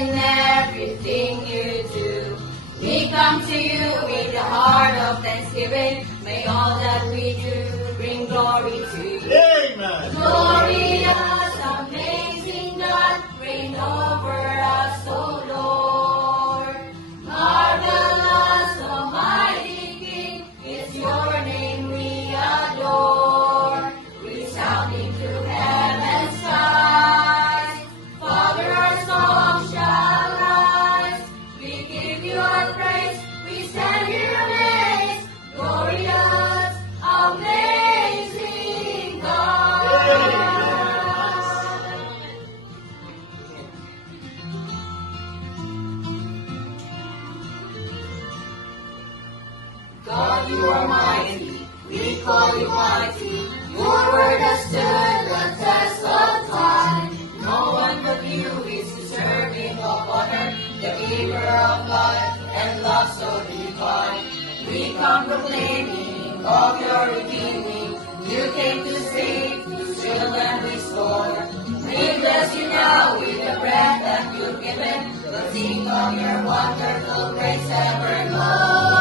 in everything you do. We come to you with a heart of thanksgiving. May all that we do bring glory to you. Amen. Glorious, amazing God, reign over us, O Lord. Marvelous, almighty King, is your name we adore. Resounding through heaven's skies, Father, our song shall rise. We give you our praise, we stand here amazed. Glorious, amazing God. God, you are mighty, we call you mighty. Your word has stood the test of time. No one but you is deserving of honor, the giver of life and love so divine. We come proclaiming of your redeeming. You came to save, to shield and restore. We bless you now with the breath that you've given. We'll sing of your wonderful grace evermore.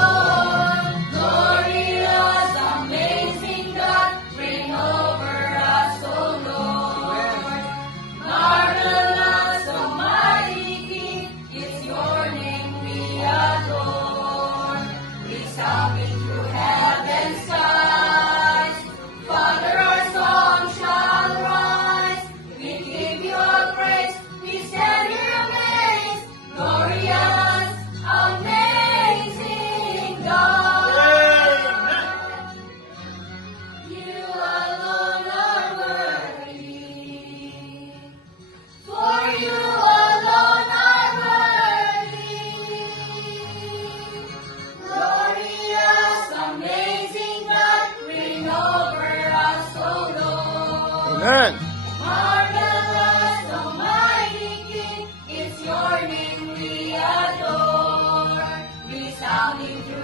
Glorious, amazing God, reign over us, O Lord. Marvelous, almighty King, is your name we adore. Resounding through heaven's skies, Father, our song shall rise. We give you all praise, we stand here amazed. Glorious, amazing God. You alone are worthy, for you alone are worthy. Glorious, amazing God, reign over us, O Lord. Amen. Marvelous, almighty King, it's your name we adore. Resounding through